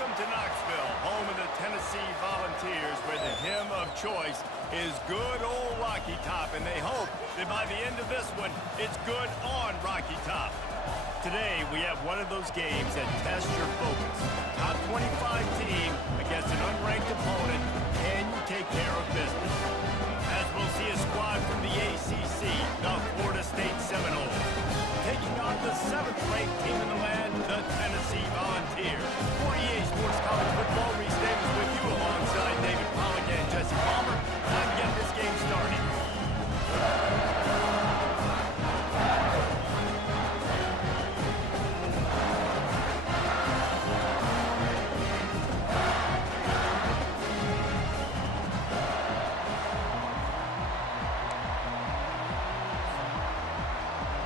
Welcome to Knoxville, home of the Tennessee Volunteers, where the hymn of choice is good old Rocky Top, and they hope that by the end of this one, it's good on Rocky Top. Today, we have one of those games that tests your focus. Top 25 team against an unranked opponent. Can you take care of business? As we'll see a squad from the ACC, the Florida State Seminoles, taking on the 7th-ranked team in the land, the Tennessee Volunteers. For EA Sports College Football, Reese Davis with you alongside David Pollack and Jesse Palmer. Time to get this game started.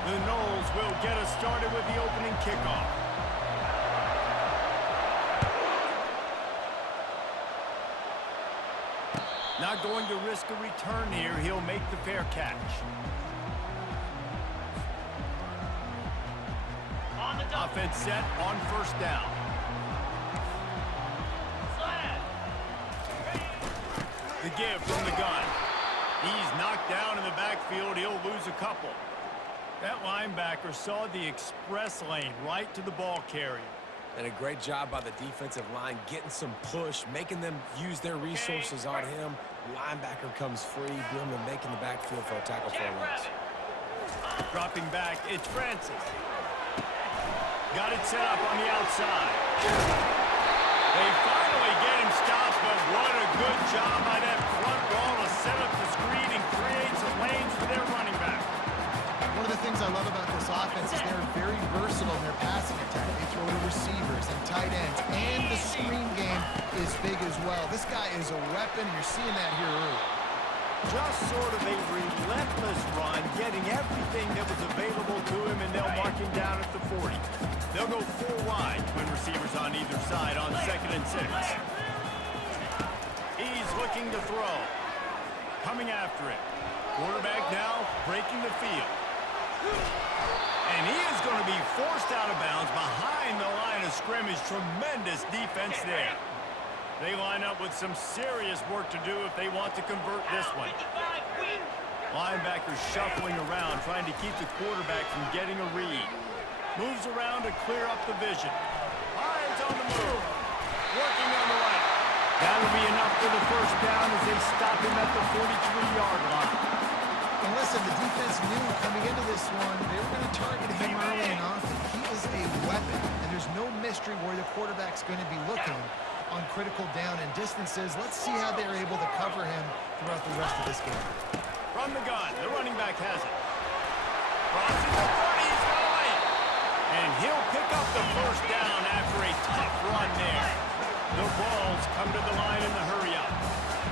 The Noles will get us started with the opening kickoff. Not going to risk a return here. He'll make the fair catch. Offense set on first down. The give from the gun. He's knocked down in the backfield. He'll lose a couple. That linebacker saw the express lane right to the ball carrier. And a great job by the defensive line, getting some push, making them use their resources on him. Linebacker comes free, boom, and making the backfield for a tackle for a loss. Dropping back, it's Francis. Got it set up on the outside. They finally get him stopped, but what a good job by that front ball to set up the screen and create some lanes for their running back. One of the things I love about this offense is they're very versatile in their passing attack. They throw to receivers and tight ends, and the screen game is big as well. This guy is a weapon, and you're seeing that here early. Just sort of a relentless run, getting everything that was available to him, and they'll mark him down at the 40. They'll go full wide, twin receivers on either side on 2nd and 6. He's looking to throw. Coming after it. Quarterback now breaking the field. And he is going to be forced out of bounds behind the line of scrimmage. Tremendous defense there. They line up with some serious work to do if they want to convert this one. Linebackers shuffling around, trying to keep the quarterback from getting a read. Moves around to clear up the vision. Hines on the move. Working on the right. That'll be enough for the first down as they stop him at the 43-yard line. And listen, the defense knew coming into this one, they were going to target him early and often. He is a weapon, and there's no mystery where the quarterback's going to be looking on critical down and distances. Let's see how they're able to cover him throughout the rest of this game. From the gun, the running back has it. Crosses the 30, he's going. And he'll pick up the first down after a tough run there. The balls come to the line in the hurry-up.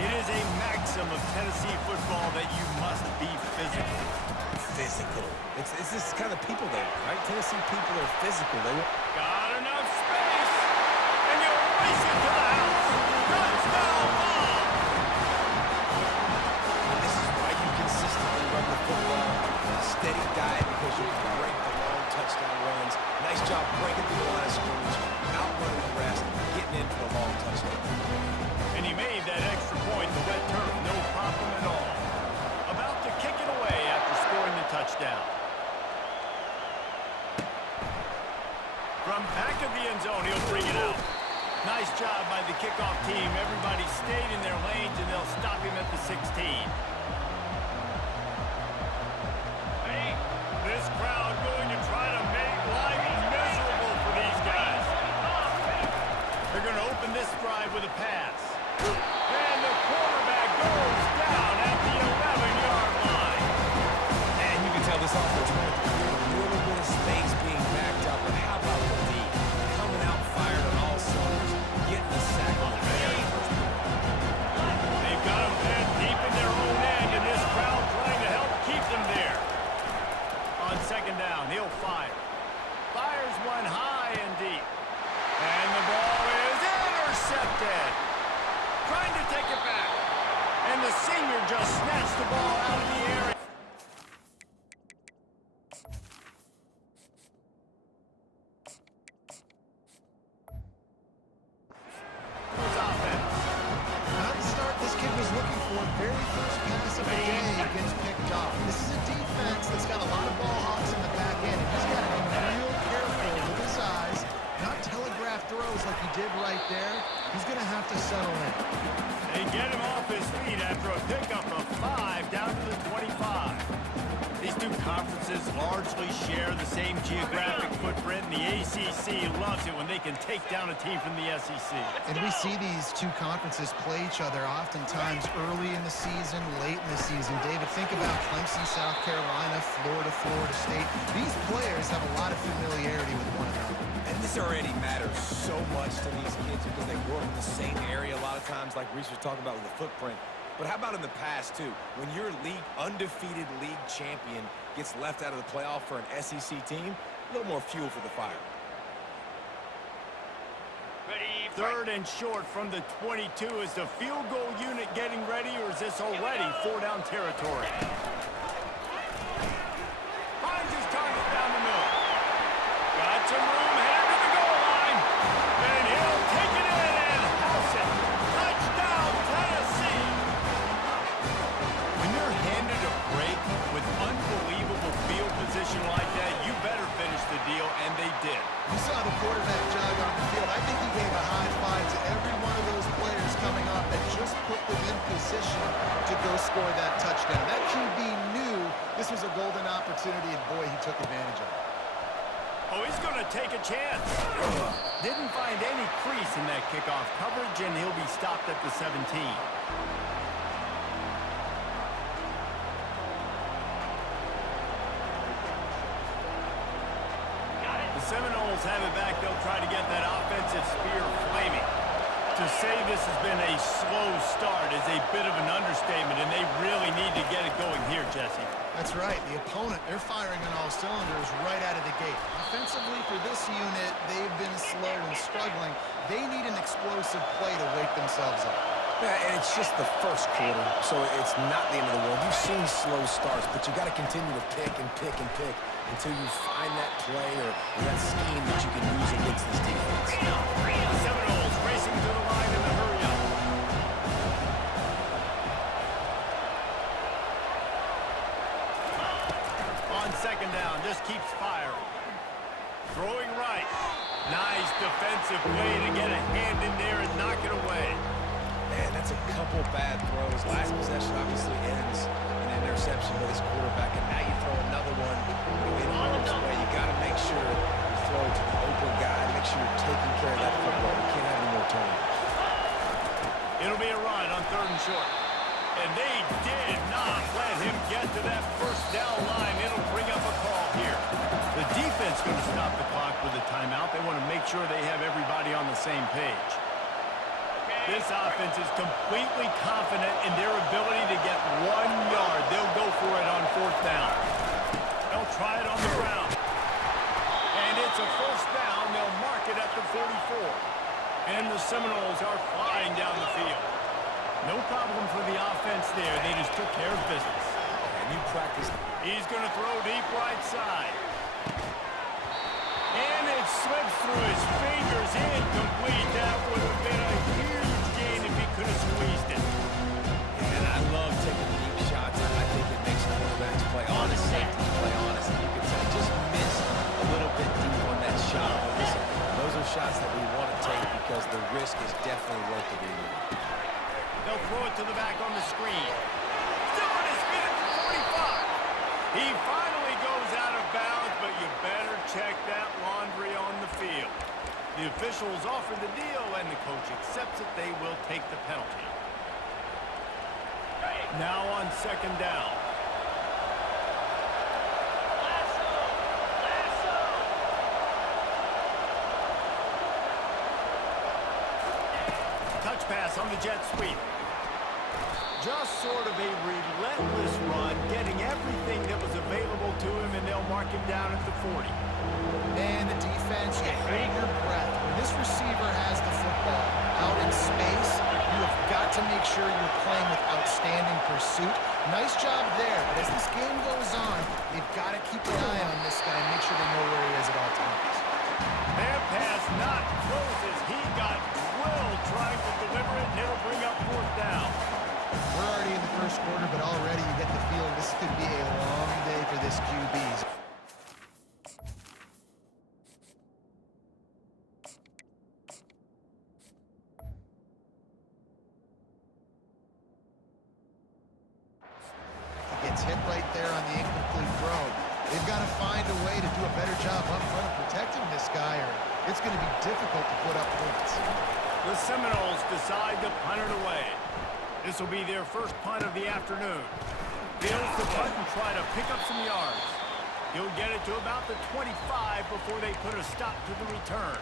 It is a maxim of Tennessee football that you must be physical. Physical. It's this kind of people there, right? Tennessee people are physical. They got enough space. And you'll race it to the house. Touchdown ball. And this is why you consistently run the football. A steady diet because you can break the long touchdown runs. Nice job breaking through the line of scrimmage, outrunning the rest, getting in for the long touchdown. And he made that extra point, the wet turf, no problem at all. About to kick it away after scoring the touchdown. From back of the end zone, he'll bring it out. Nice job by the kickoff team. Everybody stayed in their lanes, and they'll stop him at the 16. This crowd going to try to make life miserable for these guys. They're going to open this drive with a pass. And the quarterback goes down at the 11-yard line. And you can tell this offense wanted to create a little bit of space being backed up. And how about the D? Coming out fired on all cylinders, getting the sack on the very first play. They've got them pinned deep in their own end, and this crowd trying to help keep them there. On 2nd down, he'll fire. Fires one high and deep. And the ball is intercepted. Trying to take it back. And the senior just snatched the ball out of the air. Get him off his feet after a pickup of 5 down to the 25. These two conferences largely share the same geographic footprint, and the ACC loves it when they can take down a team from the SEC. And we see these two conferences play each other oftentimes early in the season, late in the season. David, think about Clemson, South Carolina, Florida, Florida State. These players have a lot of familiarity with one another. And this already matters so much to these kids because they grew up in the same area a lot of times, like Reese was talking about with the footprint. But how about in the past, too? When your undefeated league champion gets left out of the playoff for an SEC team, a little more fuel for the fire. Ready, third and short from the 22. Is the field goal unit getting ready, or is this already 4-down territory? Finds his target down the middle. Got some room, headed to the goal line. And he'll take it in and house it. Touchdown, Tennessee. When you're handed a break with unbelievable field position like that, you better finish the deal, and they did. You saw the quarterback jog on the field. I think he gave a high five to every one of those players coming off that just put them in position to go score that touchdown. That QB knew this was a golden opportunity, and boy, he took advantage of it. Oh, he's going to take a chance. Didn't find any crease in that kickoff coverage, and he'll be stopped at the 17. The Seminoles have it back. They'll try to get that offensive spear flaming. To say this has been a slow start is a bit of an understatement, and they really need to get it going here, Jesse. That's right. The opponent, they're firing on all cylinders right out of the gate. Offensively, for this unit, they've been slow and struggling. They need an explosive play to wake themselves up. Yeah, and it's just the first quarter, so it's not the end of the world. You've seen slow starts, but you got to continue to pick and pick and pick until you find that play or that scheme that you can use against this defense. The Seminoles racing to the line in the hurry-up. On second down, just keeps firing. Throwing right. Nice defensive play to get a hand in there and knock it away. Man, that's a couple bad throws. Last possession obviously ends in an interception by this quarterback, and now you throw another one in harm's way. You got to make sure you throw to the open guy. Make sure you're taking care of that football. You can't have any more turnovers. It'll be a run on third and short. And they did not let him get to that first down line. It'll bring up a call here. The defense going to stop the clock with a timeout. They want to make sure they have everybody on the same page. This offense is completely confident in their ability to get 1 yard. They'll go for it on fourth down. They'll try it on the ground. And it's a first down. They'll mark it at the 44. And the Seminoles are flying down the field. No problem for the offense there. They just took care of business. And you practice. He's going to throw deep right side. And it slips through his fingers. Incomplete. That would have been a huge gain if he could have squeezed it. And I love taking deep shots. I think it makes quarterbacks play honest, safeties play honest. And you can tell just missed a little bit deep on that shot. But listen, those are shots that we want to take because the risk is definitely worth the deal. They'll throw it to the back on the screen. Still on his feet at the 45. He finally goes out of bounds, but you better check that laundry on the field. The officials offer the deal, and the coach accepts it. They will take the penalty. Now on second down. Touch pass on the jet sweep. Just sort of a relentless run, getting everything that was available to him, and they'll mark him down at the 40. And the defense, you hold your breath. When this receiver has the football out in space, you have got to make sure you're playing with outstanding pursuit. Nice job there, but as this game goes on, they've got to keep an eye on this guy and make sure they know where he is at all times. Their pass not close as he got drilled trying to deliver it, and it'll bring up fourth down. We're already in the first quarter, but already you get the feeling this could be a long day for this QB. They've got to find a way to do a better job up front of protecting this guy, or it's going to be difficult to put up points. The Seminoles decide to punt it away. This will be their first punt of the afternoon. Fields the punt and try to pick up some yards. He'll get it to about the 25 before they put a stop to the return.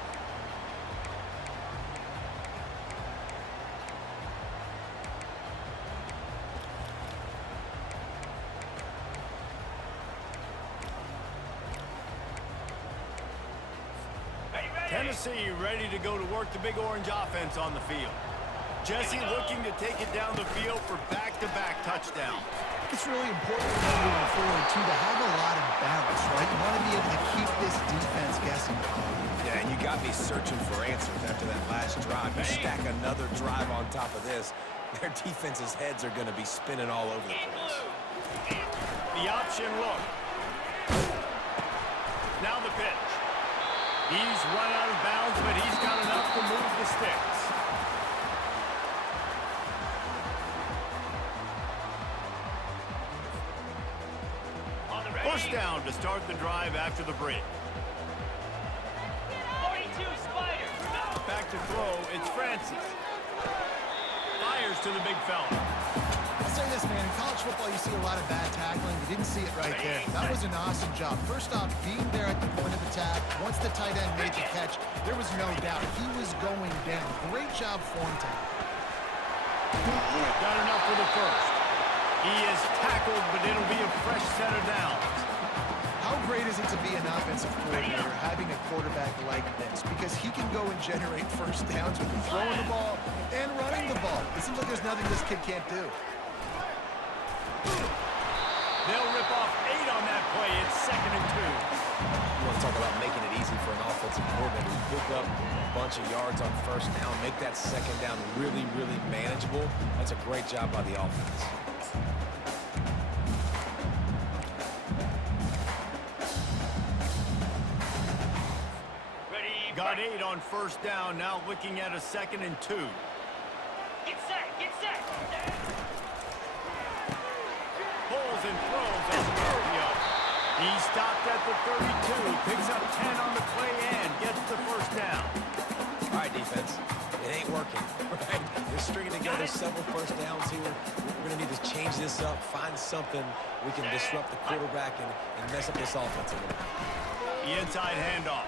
Tennessee ready to go to work the Big Orange offense on the field. Jesse looking to take it down the field for back-to-back touchdowns. It's really important for them moving forward, too, to have a lot of balance, right? You want to be able to keep this defense guessing. Yeah, and you got me searching for answers after that last drive. You stack another drive on top of this, their defense's heads are going to be spinning all over the place. The option look. Now the pitch. He's run out of bounds, but he's got enough to move the sticks. First down to start the drive after the break. 42 Spider. Back to throw, it's Francis. Fires to the big fella. I'll say this, man. In college football, you see a lot of bad tackling. You didn't see it right there. That was an awesome job. First off, being there at the point of attack. Once the tight end made the catch, there was no doubt he was going down. Great job for him, Tom. Got enough for the first. He is tackled, but it'll be a fresh set of downs. How great is it to be an offensive coordinator having a quarterback like this? Because he can go and generate first downs with throwing the ball and running the ball. It seems like there's nothing this kid can't do. They'll rip off 8 on that play. It's 2nd and 2. You want to talk about making it easy for an offensive coordinator. You pick up a bunch of yards on first down, make that second down really, really manageable. That's a great job by the offense. Got 8 on first down, now looking at a 2nd and 2. Get set, get set. Pulls and throws as an RPO. He stopped at the 32, picks up 10 on the play and gets the first down. All right, defense. It ain't working, right? They're stringing together several first downs here. We're going to need to change this up, find something we can disrupt the quarterback and mess up this offense a little bit. The inside handoff.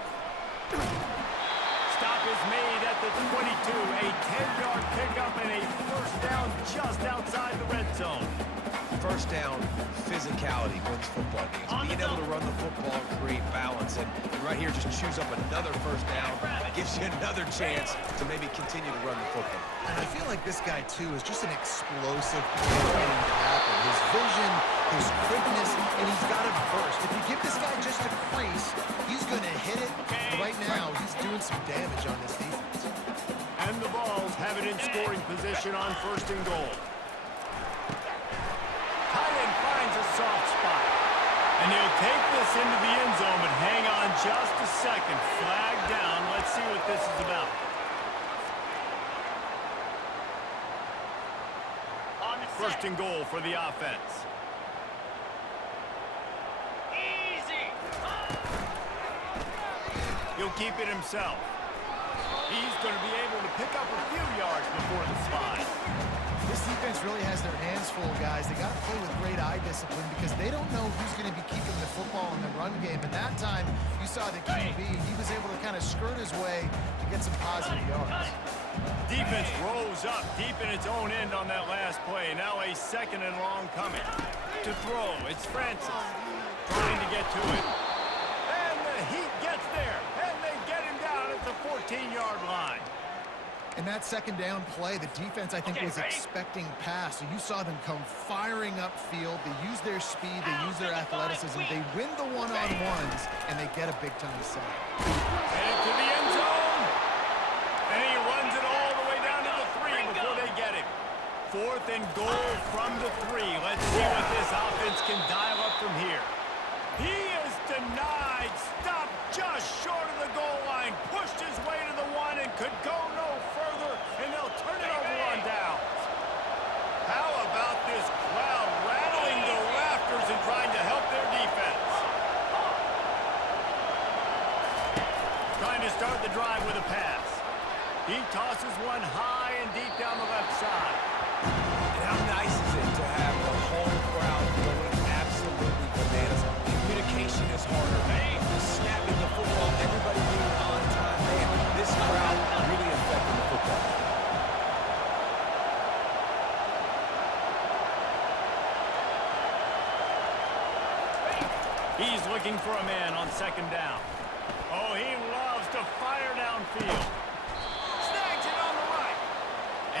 Stop is made at the 22. A 10-yard pickup and a first down just outside the red zone. First down, physicality wins football games. Being able to run the football and create balance. And right here, just choose up another first down. Gives you another chance to maybe continue to run the football. And I feel like this guy, too, is just an explosive player waiting to happen. His vision, his quickness, and he's got a burst. If you give this guy just a crease, he's going to hit it. But right now, he's doing some damage on this defense. And the Vols have it in scoring position on 1st and goal. Tight end finds a soft spot. And he'll take this into the end zone, but hang on just a second. Flag down. Let's see what this is about. On the 1st and goal for the offense. Easy. He'll keep it himself. He's going to be able to pick up a few yards before the slide. This defense really has their hands full, guys. They got to play with great eye discipline because they don't know who's going to be keeping the football in the run game. And that time, you saw the QB. He was able to kind of skirt his way to get some positive yards. Defense rose up deep in its own end on that last play. Now a 2nd and long coming. To throw, it's Francis trying to get to it. And the Heat gets there. And they get him down at the 14-yard line. In that 2nd down play, the defense, I think, was expecting pass. So you saw them come firing upfield. They use their speed. They use their athleticism. They win the one-on-ones, and they get a big-time sack. Headed to the end zone. And he runs it all the way down to the 3 before they get him. 4th and goal from the 3. Let's see what this offense can dial up from here. He is denied. Stopped just short of the goal line. Pushed his way to the 1 and could go no further. And they'll turn it over on downs. How about this crowd rattling the rafters and trying to help their defense? to start the drive with a pass. He tosses one high and deep down the left side. And how nice is it to have the whole crowd going absolutely bananas? Communication is harder. Just snapping the football, everybody being on time. Man, this crowd really affecting the football. He's looking for a man on second down. Oh, he loves to fire downfield. Snags it on the right.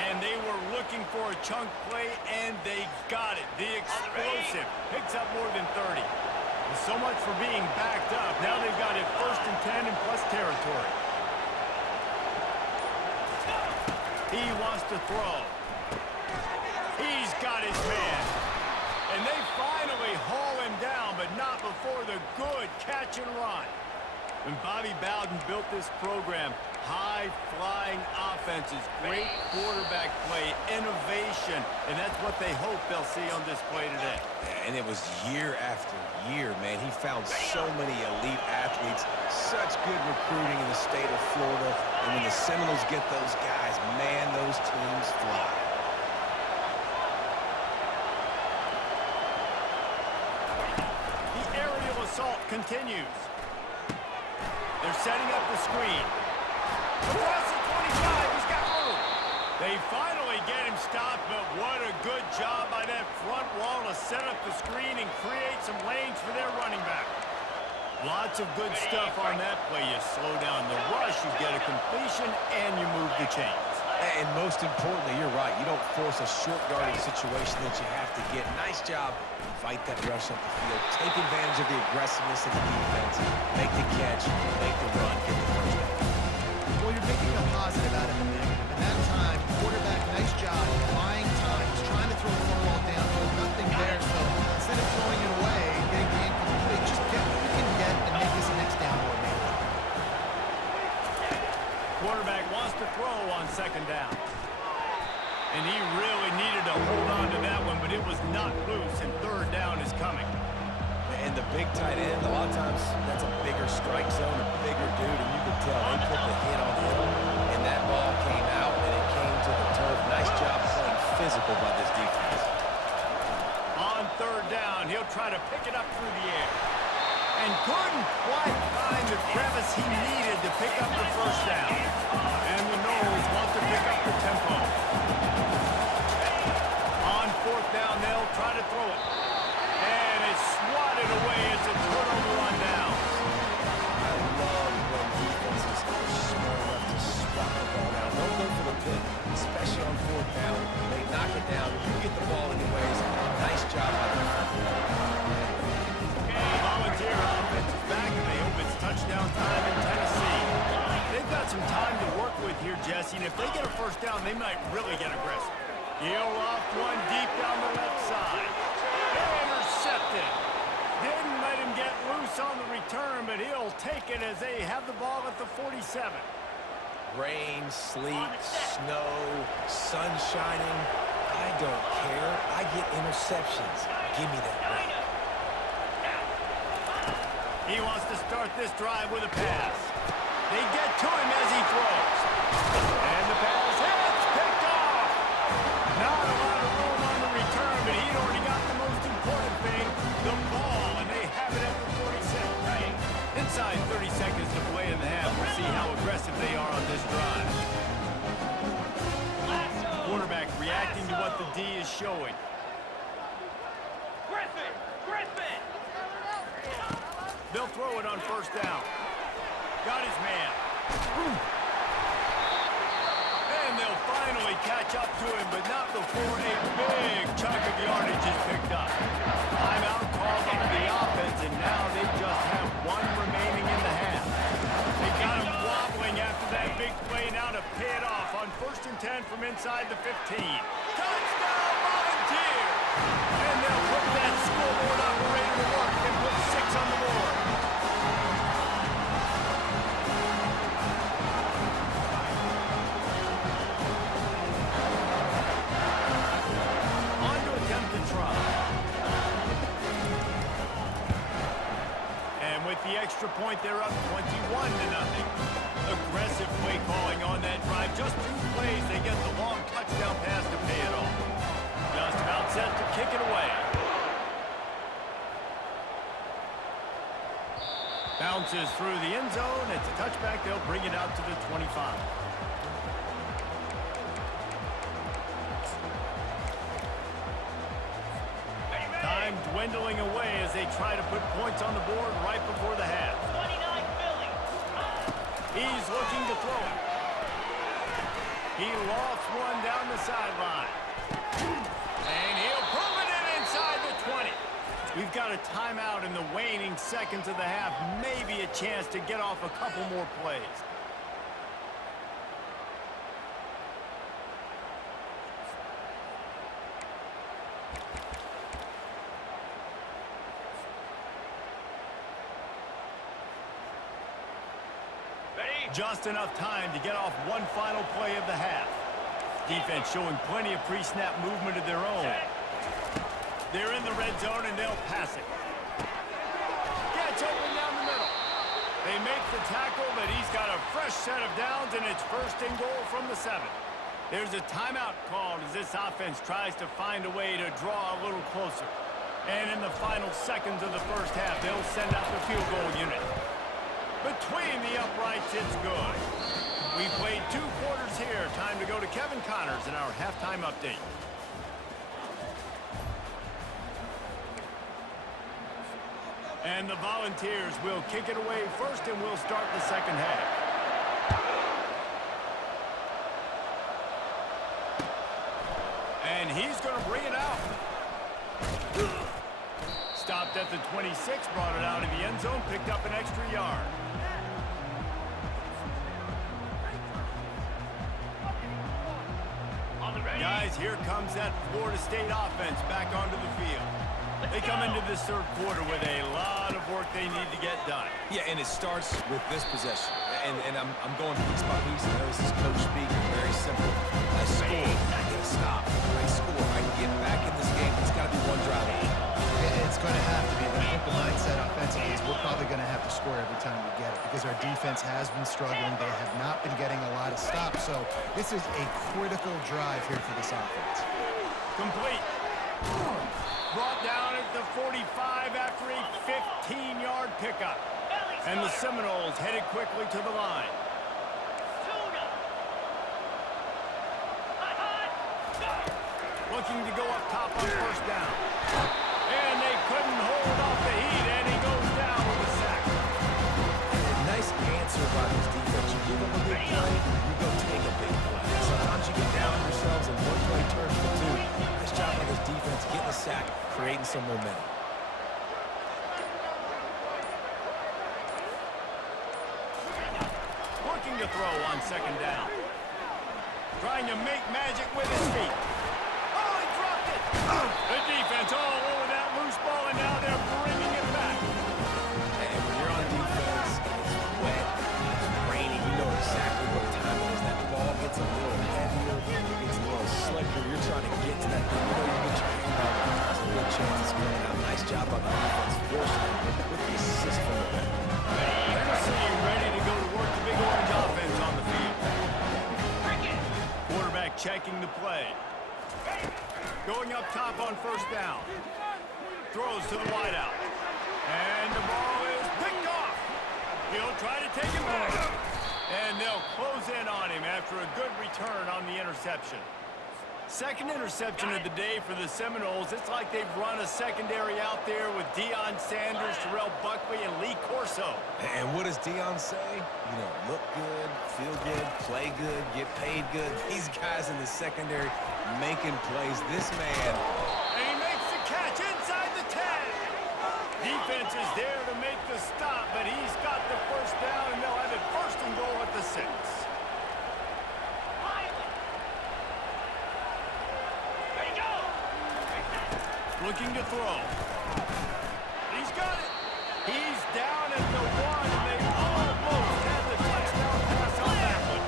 And they were looking for a chunk play, and they got it. The explosive picks up more than 30. And so much for being backed up. Now they've got it 1st and 10 in plus territory. He wants to throw. He's got his man. And they finally haul him down, but not before the good catch and run. When Bobby Bowden built this program, high-flying offenses, great quarterback play, innovation, and that's what they hope they'll see on display today. And it was year after year, man. He found so many elite athletes, such good recruiting in the state of Florida. And when the Seminoles get those guys, man, those teams fly. The aerial assault continues. They're setting up the screen. Across the 25, he's got room. They finally get him stopped, but what a good job by that front wall to set up the screen and create some lanes for their running back. Lots of good stuff on that play. You slow down the rush, you get a completion, and you move the chains. And most importantly, you're right. You don't force a short yardage situation that you have to get. Nice job. Fight that rush up the field. Take advantage of the aggressiveness of the defense. Make the catch. Make the run. Get the first down. Well, you're making a positive out of the negative. And that time, quarterback, nice job, buying time. He's trying to throw the football downfield, nothing there. So instead of throwing it away, getting the incomplete, just get what you can get and make this next down more manageable. Quarterback wants to throw on second down. And he really needed to hold on to that one, but it was not loose, and third down is coming. And the big tight end, a lot of times that's a bigger strike zone, a bigger dude, and you can tell they put the hit on him, and that ball came out, and it came to the turf. Nice job playing physical by this defense. On third down, he'll try to pick it up through the air. And couldn't quite find the crevice he needed to pick up the first down. And the Noles want to pick up the tempo. On fourth down, they'll try to throw it. And it's swatted away. It's a turnover on downs. I love when defenses are smart enough to swat the ball down. Don't go for the pick, especially on fourth down. They knock it down. You get the ball anyways. Nice job by the defender. Volunteer offense is back, and they hope it's touchdown time in Tennessee. They've got some time to work with here, Jesse, and if they get a first down, they might really get aggressive. He'll off one deep down the left side. Intercepted. Didn't let him get loose on the return, but he'll take it as they have the ball at the 47. Rain, sleet, snow, sun shining. I don't care. I get interceptions. Give me that rock. He wants to start this drive with a pass. They get to him as he throws. And the pass hits, picked off. Not a lot of room on the return, but he'd already got the most important thing, the ball, and they have it at the 46. Inside 30 seconds to play in the half. We'll see how aggressive they are on this drive. Quarterback reacting to what the D is showing. Griffin! They'll throw it on first down. Got his man. And they'll finally catch up to him, but not before a big chunk of yardage is picked up. Timeout called on the offense, and now they just have one remaining in the half. They got him wobbling after that big play, now to pay it off on 1st and 10 from inside the 15. Touchdown, Volunteers! And they'll put that scoreboard operator to work and put 6 on the board. And with the extra point, they're up 21-0. Aggressive play calling on that drive. Just 2 plays, they get the long touchdown pass to pay it off. Just about set to kick it away. Bounces through the end zone. It's a touchback. They'll bring it out to the 25. Time dwindling away as they try to put points on the board right before the half. 29 Philly. He's looking to throw it. He lofts one down the sideline. And he'll pull it in inside the 20. We've got a timeout in the waning seconds of the half. Maybe a chance to get off a couple more plays. Just enough time to get off one final play of the half. Defense showing plenty of pre-snap movement of their own. They're in the red zone and they'll pass it. Gets open down the middle. They make the tackle, but he's got a fresh set of downs, and it's 1st and goal from the 7. There's a timeout called as this offense tries to find a way to draw a little closer. And in the final seconds of the first half, they'll send out the field goal unit. Between the uprights, it's good. We played 2 quarters here. Time to go to Kevin Connors in our halftime update. And the Volunteers will kick it away first, and we'll start the second half. And he's going to bring it out. Stopped at the 26, brought it out of the end zone, picked up an extra yard. Guys, here comes that Florida State offense back onto the field. They come into this 3rd quarter with a lot of work they need to get done. Yeah, and it starts with this possession. And I'm going piece by piece. I know this is coach speak. Very simple. I score. I get a stop. I score. I can get back in this game. It's got to be one drive. It's going to have to be. But I think the mindset offensively is we're probably going to have to score every time we get it because our defense has been struggling. They have not been getting a lot of stops. So this is a critical drive here for this offense. Complete. Brought down at the 45 after a 15-yard pickup. And the Seminoles headed quickly to the line. Looking to go up top on 1st down. And they couldn't hold off the heat, and he goes down with a sack. Nice answer by this defense. You give them a big play, you go take a big play. Sometimes you get down on yourselves and one play turns to 2. Nice job by this defense getting a sack, creating some momentum. Looking to throw on 2nd down. Trying to make magic with his feet. Oh, he dropped it! The defense all over that loose ball, and now they're bringing it back. And when you're on defense, it's wet, it's raining, you know exactly what time it is. That ball gets a little heavier, it gets a little slicker. You're trying to get to that thing. You know you get your hand on it. There's a good chance it's going out. Nice job by the defense, forcing it with the assist from the back. Tennessee ready to go to work the Big Orange offense on the field. Quarterback checking the play. Going up top on 1st down. Throws to the wideout. And the ball is picked off. He'll try to take it back. And they'll close in on him after a good return on the interception. 2nd interception of the day for the Seminoles. It's like they've run a secondary out there with Deion Sanders, Terrell Buckley, and Lee Corso. And what does Deion say? You know, look good, feel good, play good, get paid good. These guys in the secondary making plays. This man. And he makes the catch inside the 10. Defense is there to make the stop, but he's got the 1st down, and they'll have it 1st and goal at the 6. Looking to throw. He's got it. He's down at the 1, and they almost had the touchdown pass on that one.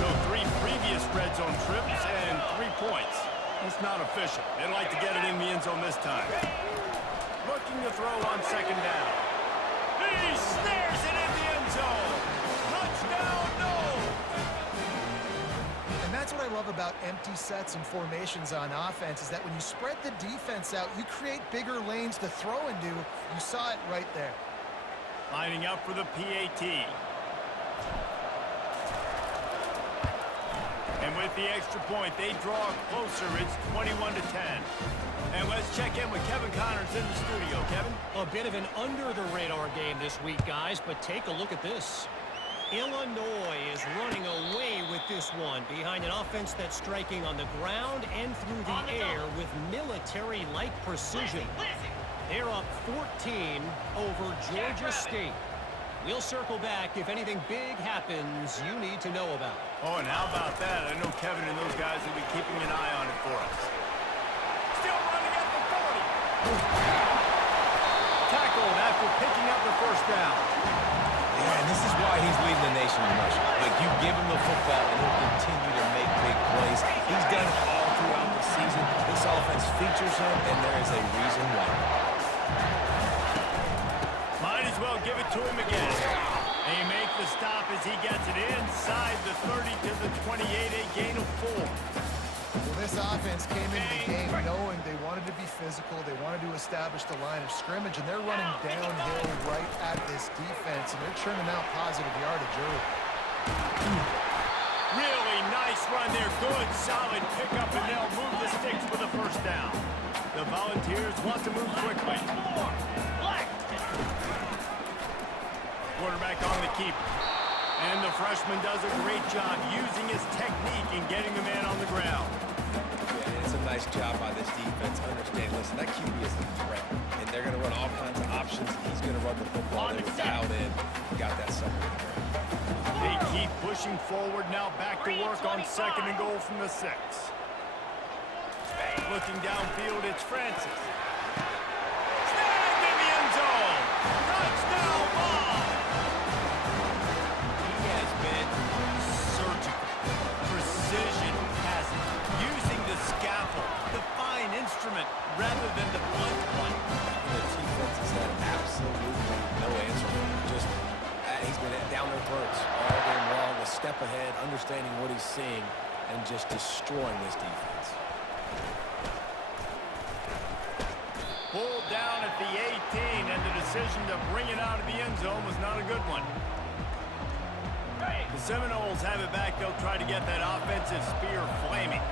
So 3 previous red zone trips and 3 points. That's not official. They'd like to get it in the end zone this time. Looking to throw on 2nd down. He love about empty sets and formations on offense is that when you spread the defense out, you create bigger lanes to throw into. You saw it right there. Lining up for the PAT. And with the extra point, they draw closer. It's 21-10. And let's check in with Kevin Connors in the studio. Kevin? A bit of an under-the-radar game this week, guys, but take a look at this. Illinois is running away with this one behind an offense that's striking on the ground and through the air with military-like precision. They're up 14 over Georgia State. We'll circle back if anything big happens you need to know about. Oh, and how about that? I know Kevin and those guys will be keeping an eye on it for us. Still running at the 40. Tackled after picking up the first down. Yeah, and this is why he's leading the nation in rushing. Like, you give him the football, and he'll continue to make big plays. He's done it all throughout the season. This offense features him, and there is a reason why. Might as well give it to him again. They make the stop as he gets it inside the 30 to the 28, a gain of 4. Well, this offense came into the game knowing they wanted to be physical. They wanted to establish the line of scrimmage, and they're running downhill right at this defense, and they're churning out positive yardage early. Really nice run there. Good, solid pickup, and they'll move the sticks for the first down. The Volunteers want to move quickly. Quarterback on the keep. And the freshman does a great job using his technique and getting the man on the ground. Yeah, it's a nice job by this defense. Understand, listen, that QB is a threat, and they're going to run all kinds of options. He's going to run the football. They were dialed in. Got that sucker in the ground. They keep pushing forward now, back to work on 2nd and goal from the 6. Looking downfield, it's Francis. Snagged in the end zone. Touchdown ball. He has been surgical. Precision passing. Using the scalpel, the fine instrument, rather than the blunt one. The defense has had absolutely no answer for him. Just, he's been down their throats all game long, a step ahead, understanding what he's seeing, and just destroying this defense. Pulled down at the 18, and the decision to bring it out of the end zone was not a good one. The Seminoles have it back. They'll try to get that offensive spear flaming.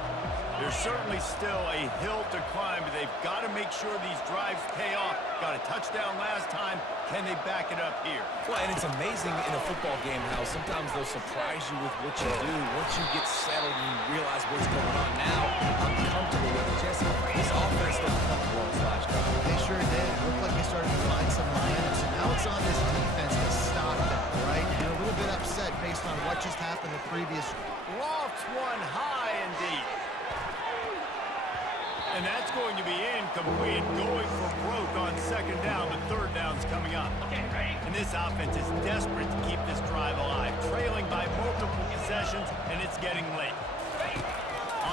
There's certainly still a hill to climb, but they've got to make sure these drives pay off. Got a touchdown last time. Can they back it up here? Well, and it's amazing in a football game how sometimes they'll surprise you with what you do. Once you get settled and you realize what's going on now, I'm comfortable with it. Jesse, this offense looked comfortable on this last drive. They sure did. It looked like they started to find some momentum. So now it's on this defense to stop that, right? They're a little bit upset based on what just happened the previous. Lofts one high indeed. And that's going to be incomplete, going for broke on 2nd down, but 3rd down's coming up. And this offense is desperate to keep this drive alive, trailing by multiple possessions, and it's getting late.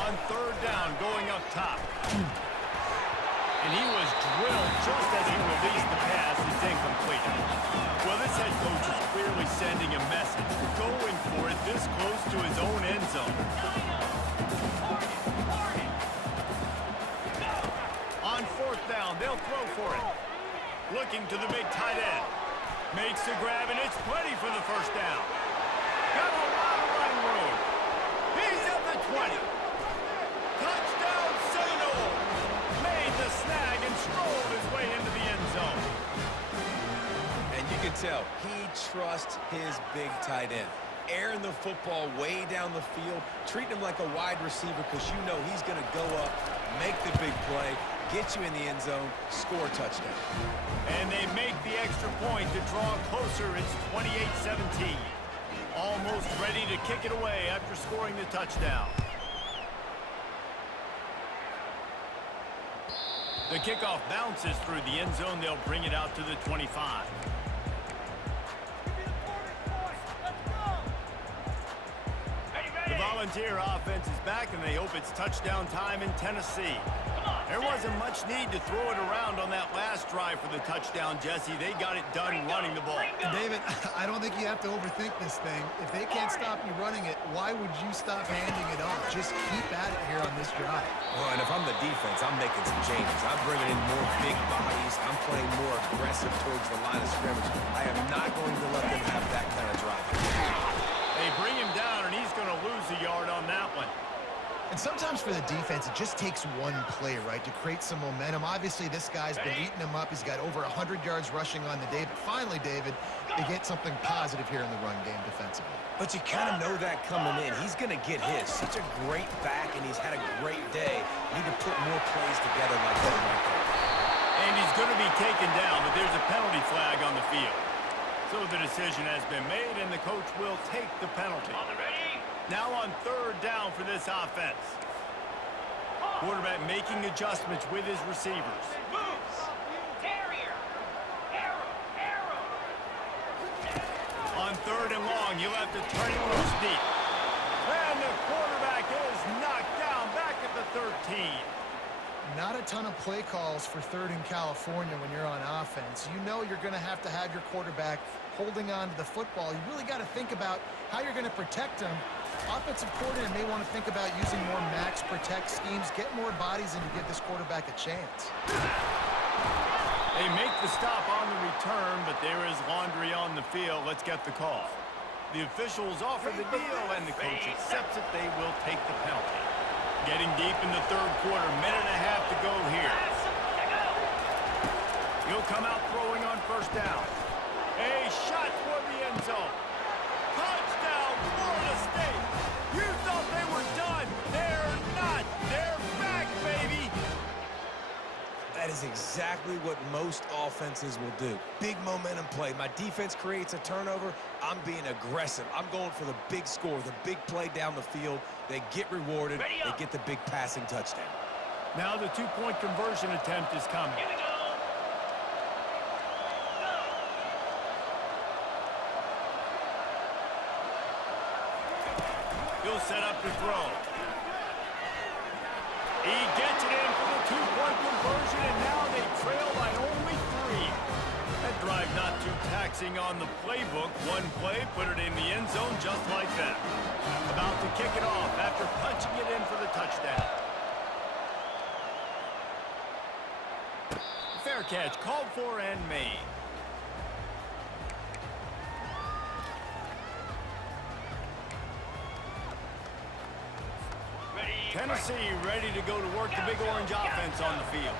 On 3rd down, going up top. And he was drilled just as he released the pass. It's incomplete. Well, this head coach is clearly sending a message, going for it this close to his own end zone. On 4th down, they'll throw for it. Looking to the big tight end. Makes the grab, and it's plenty for the first down. Got a lot of running room. He's at the 20. Touchdown Seminoles. Made the snag and strolled his way into the end zone. And you can tell he trusts his big tight end. Airing the football way down the field, treating him like a wide receiver because you know he's going to go up, make the big play, get you in the end zone, score a touchdown. And they make the extra point to draw closer. It's 28-17. Almost ready to kick it away after scoring the touchdown. The kickoff bounces through the end zone. They'll bring it out to the 25. The Volunteer offense is back, and they hope it's touchdown time in Tennessee. Come on. There wasn't much need to throw it around on that last drive for the touchdown, Jesse. They got it done running the ball. And David, I don't think you have to overthink this thing. If they can't stop you running it, why would you stop handing it off? Just keep at it here on this drive. Well, and if I'm the defense, I'm making some changes. I'm bringing in more big bodies. I'm playing more aggressive towards the line of scrimmage. I am not going to let them have that kind of drive. They bring him down, and he's going to lose a yard on that one. And sometimes for the defense, it just takes one play, right, to create some momentum. Obviously, this guy's been eating him up. He's got over 100 yards rushing on the day. But finally, David, they get something positive here in the run game defensively. But you kind of know that coming in. He's going to get his. Such a great back, and he's had a great day. Need to put more plays together like that right there. And he's going to be taken down, but there's a penalty flag on the field. So the decision has been made, and the coach will take the penalty. Now on third down for this offense. Quarterback making adjustments with his receivers. Moves. Terrier. Arrow. On third and long, you'll have to turn him loose deep. And the quarterback is knocked down back at the 13. Not a ton of play calls for third in California when you're on offense. You know you're going to have your quarterback holding on to the football. You really got to think about how you're going to protect him. Offensive coordinator may want to think about using more max protect schemes, get more bodies, and to give this quarterback a chance. They make the stop on the return, but there is laundry on the field. Let's get the call. The officials offer the deal, and the coach accepts it. They will take the penalty. Getting deep in the third quarter, minute and a half to go here. He'll come out throwing on first down. A shot toward the end zone. Touchdown, Florida State. You thought they were done. They're not. They're back, baby. That is exactly what most offenses will do. Big momentum play. My defense creates a turnover. I'm being aggressive. I'm going for the big score, the big play down the field. They get rewarded. They get the big passing touchdown. Now the two-point conversion attempt is coming. Here we go. He'll set up to throw. He gets it in for the two-point conversion, and now they trail by only 3. That drive not too taxing on the playbook. One play, put it in the end zone just like that. About to kick it off after punching it in for the touchdown. Fair catch called for and made. Tennessee ready to go to work the big orange offense on the field.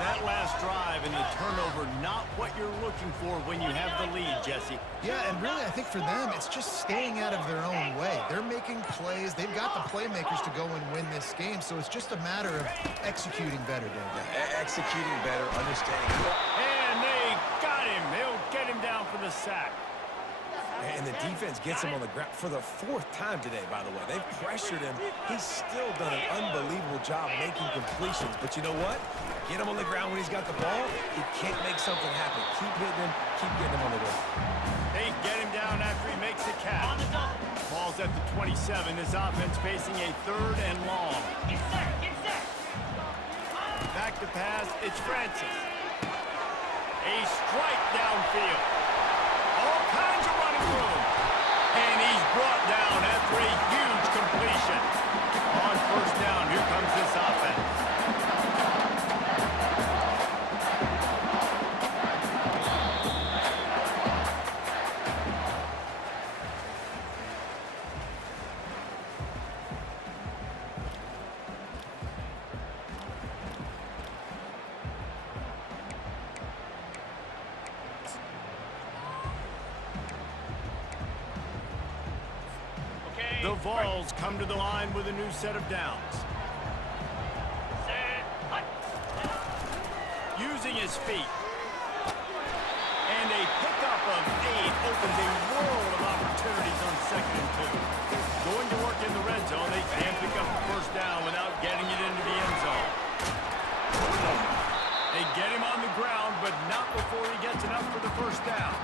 That last drive and the turnover, not what you're looking for when you have the lead, Jesse. Yeah, and really, I think for them, it's just staying out of their own way. They're making plays. They've got the playmakers to go and win this game, so it's just a matter of executing better, David. Executing better, understanding. And they got him. They'll get him down for the sack. And the defense gets him on the ground for the 4th time today, by the way. They've pressured him. He's still done an unbelievable job making completions. But you know what? Get him on the ground when he's got the ball. He can't make something happen. Keep hitting him. Keep getting him on the ground. They get him down after he makes a catch. Ball's at the 27. This offense facing a third and long. Get set. Back to pass. It's Francis. A strike downfield. All kinds of running room. And he's brought down after a huge completion. On first down, here comes this offense. The Vols come to the line with a new set of downs. Using his feet. And a pickup of 8 opens a world of opportunities on 2nd and 2. Going to work in the red zone, they can't pick up the first down without getting it into the end zone. They get him on the ground, but not before he gets enough for the first down.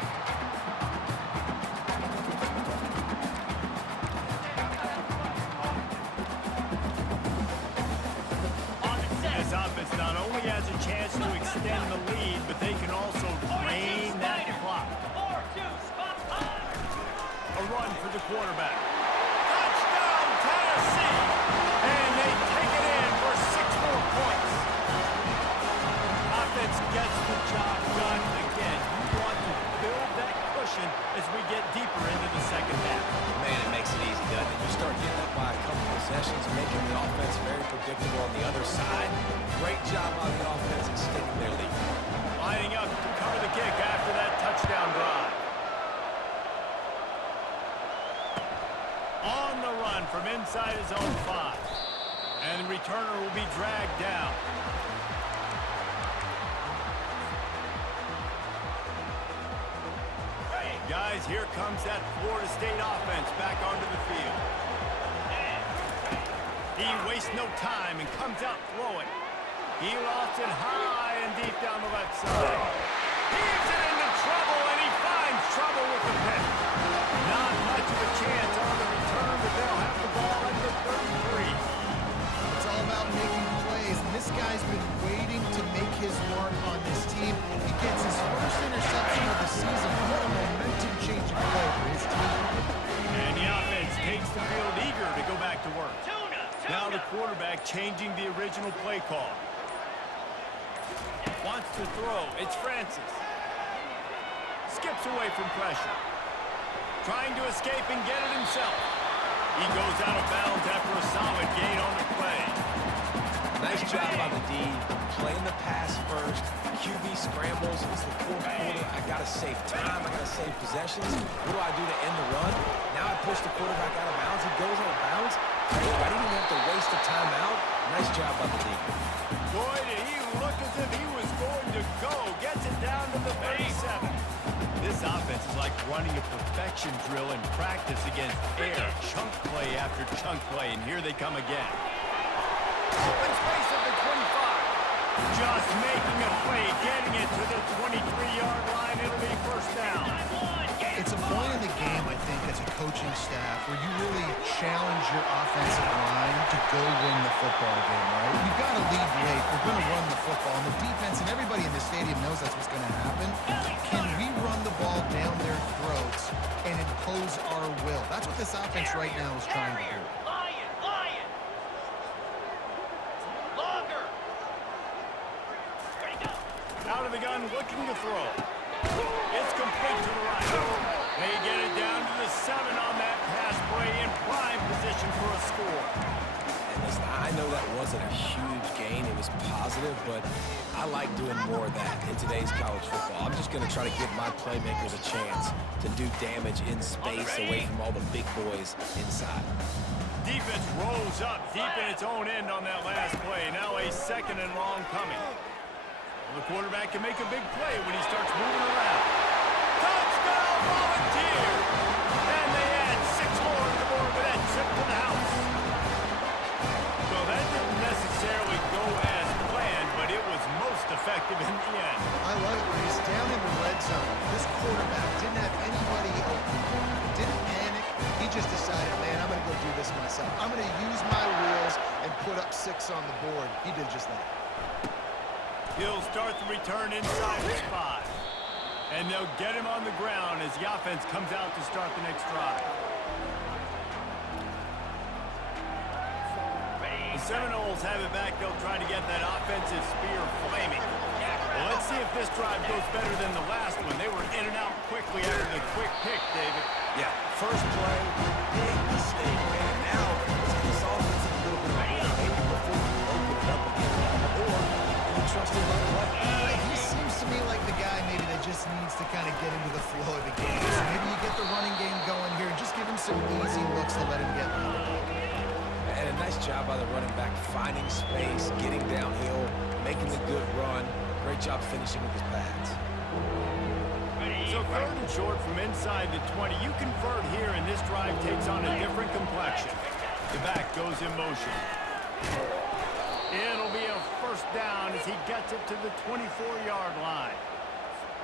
run for the quarterback. Touchdown, Tennessee! And they take it in for 6 more points. Offense gets the job done again. You want to build that cushion as we get deeper into the second half. Man, it makes it easy, doesn't it? You start getting up by a couple possessions, making the offense very predictable on the other side. Great job on the offense extending their lead. Lining up to cover the kick after that touchdown drive. On the run from inside his own 5. And the returner will be dragged down. Guys, here comes that Florida State offense back onto the field. He wastes no time and comes out throwing. He lost it high and deep down the left side. Heaves it into trouble, and he finds trouble with the pick. Not much of a chance on the return, but they'll have the ball at the 33. It's all about making plays, and this guy's been waiting to make his mark on this team. He gets his first interception of the season. What a momentum-changing play for his team. And the offense takes the field eager to go back to work. Now the quarterback changing the original play call. Wants to throw. It's Francis. Skips away from pressure. Trying to escape and get it himself. He goes out of bounds after a solid gain on the play. Nice job by the D. Playing the pass first. QB scrambles. It's the 4th quarter. I got to save time. I got to save possessions. What do I do to end the run? Now I push the quarterback out of bounds. He goes out of bounds. I didn't even have to waste a timeout. Nice job by the D. Boy, did he look as if he was going to go. Gets it down to the 37. This offense is like running a perfection drill in practice against air. Chunk play after chunk play, and here they come again. Open space at the 25. Just making a play, getting it to the 23-yard line. It'll be first down. It's a point in the game, I think, as a coaching staff, where you really challenge your offensive line to go win the football game, right? You've got to lead late. We're going to run the football. And the defense and everybody in the stadium knows that's what's going to happen. Can we run the ball down their throats and impose our will? That's what this offense right now is trying to do. Lion. Longer. Ready, go. Out of the gun, looking to throw. It's complete to the right. They get it down to the 7 on that pass play in prime position for a score. And listen, I know that wasn't a huge gain. It was positive, but I like doing more of that in today's college football. I'm just going to try to give my playmakers a chance to do damage in space away from all the big boys inside. Defense rolls up deep in its own end on that last play. Now a 2nd and long coming. The quarterback can make a big play when he starts moving around. Touchdown, Volunteers! And they add 6 more to the board with that trip to the house. Well, that didn't necessarily go as planned, but it was most effective in the end. I love it when he's down in the red zone. This quarterback didn't have anybody open. Didn't panic. He just decided, man, I'm going to go do this myself. I'm going to use my wheels and put up 6 on the board. He did just that. He'll start the return inside his 5. And they'll get him on the ground as the offense comes out to start the next drive. The Seminoles have it back. They'll try to get that offensive spear flaming. Well, let's see if this drive goes better than the last one. They were in and out quickly after the quick pick, David. Yeah, first play, big mistake, man. Now, let's get this offense in a little bit of order. Maybe before you open it up again. Or you trust him right away. He seems to me like the guy maybe that just needs to kind of get into the flow of the game. So maybe you get the running game going here and just give him some easy looks to let him get rid of it. And a nice job by the running back, finding space, getting downhill, making the good run. Great job finishing with his pads. So 3rd and short from inside the 20. You convert here, and this drive takes on a different complexion. The back goes in motion. It'll be a first down as he gets it to the 24-yard line.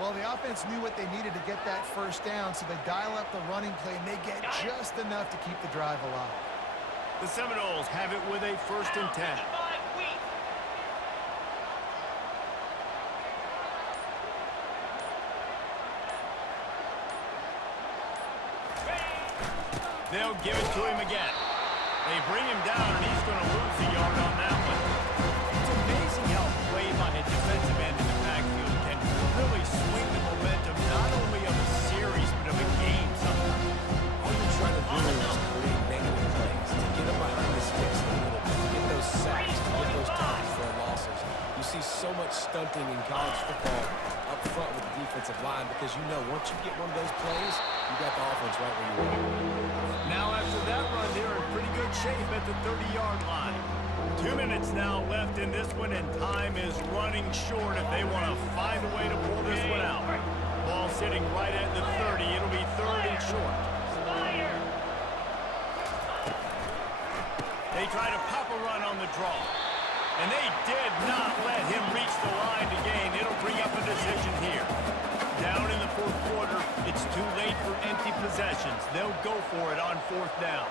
Well, the offense knew what they needed to get that first down, so they dial up the running play, and they get just enough to keep the drive alive. The Seminoles have it with a 1st and 10. They'll give it to him again. They bring him down, and he's going to lose a yard on that one. It's amazing how a play by a defensive end in the backfield can really swing the momentum not only of a series, but of a game sometimes. All you're trying to do is create negative plays, to get them behind the sticks a little bit, to get those sacks, to get those tackles for losses. You see so much stunting in college football up front with the defensive line because you know once you get one of those plays, you got the offense right where you want it. Now after that run, they're in pretty good shape at the 30-yard line. 2 minutes now left in this one, and time is running short if they want to find a way to pull this one out. Ball sitting right at the 30. It'll be 3rd and short. They try to pop a run on the draw. And they did not let him reach the line to gain. It'll bring up a decision here. Down in the 4th quarter, it's too late for empty possessions. They'll go for it on 4th down.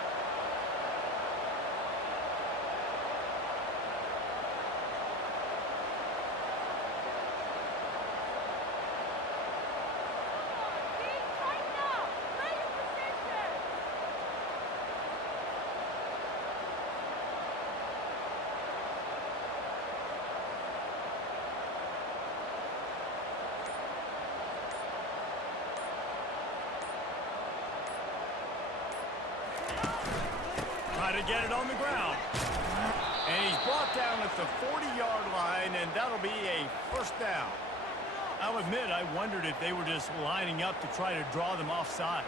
To get it on the ground. And he's brought down at the 40-yard line, and that'll be a 1st down. I'll admit, I wondered if they were just lining up to try to draw them offside.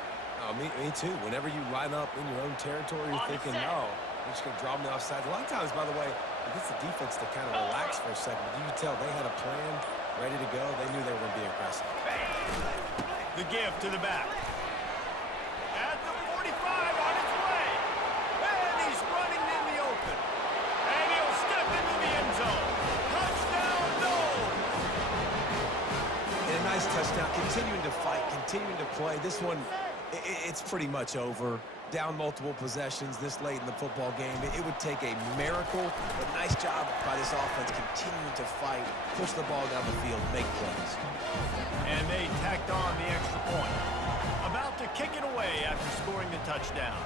Oh, me too. Whenever you line up in your own territory, you're thinking, oh, they're just going to draw them offside. A lot of times, by the way, it gets the defense to kind of relax for a second. But you can tell they had a plan ready to go. They knew they were going to be aggressive. The give to the back. At the 45 on its way. And he's running in the open. And he'll step into the end zone. Touchdown, no! And a nice touchdown. Continuing to fight, continuing to play. This one, it's pretty much over. Down multiple possessions this late in the football game. It would take a miracle, but nice job by this offense continuing to fight, push the ball down the field, make plays. And they tacked on the extra point. About to kick it away after scoring the touchdown.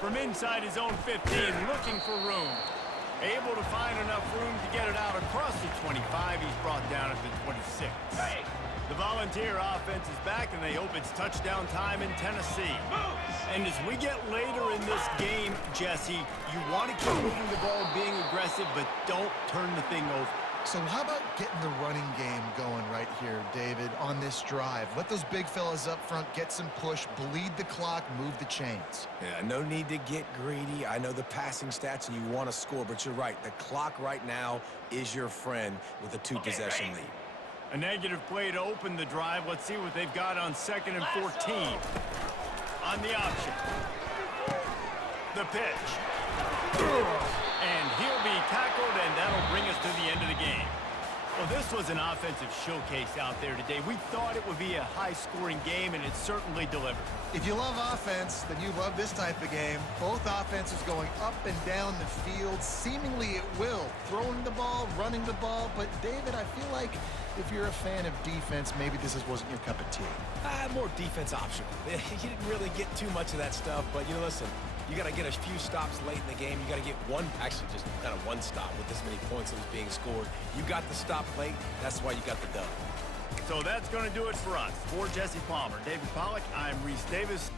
From inside his own 15, looking for room. Able to find enough room to get it out across the 25. He's brought down at the 26. The Volunteer offense is back, and they hope it's touchdown time in Tennessee. And as we get later in this game, Jesse, you want to keep moving the ball, being aggressive, but don't turn the thing over. So how about getting the running game going right here, David, on this drive? Let those big fellas up front get some push, bleed the clock, move the chains. Yeah, no need to get greedy. I know the passing stats and you want to score, but you're right. The clock right now is your friend with a two-possession lead. A negative play to open the drive. Let's see what they've got on 2nd and 14. On the option. The pitch. And he'll be tackled, and that'll bring us to the end of the game. Well, this was an offensive showcase out there today. We thought it would be a high-scoring game, and it certainly delivered. If you love offense, then you love this type of game. Both offenses going up and down the field, seemingly at will. Throwing the ball, running the ball. But, David, I feel like if you're a fan of defense, maybe this wasn't your cup of tea. More defense optional. You didn't really get too much of that stuff, but, listen, you got to get a few stops late in the game. You got to get actually just kind of one stop with this many points that was being scored. You got the stop late. That's why you got the dub. So that's going to do it for us. For Jesse Palmer, David Pollack, I'm Reese Davis.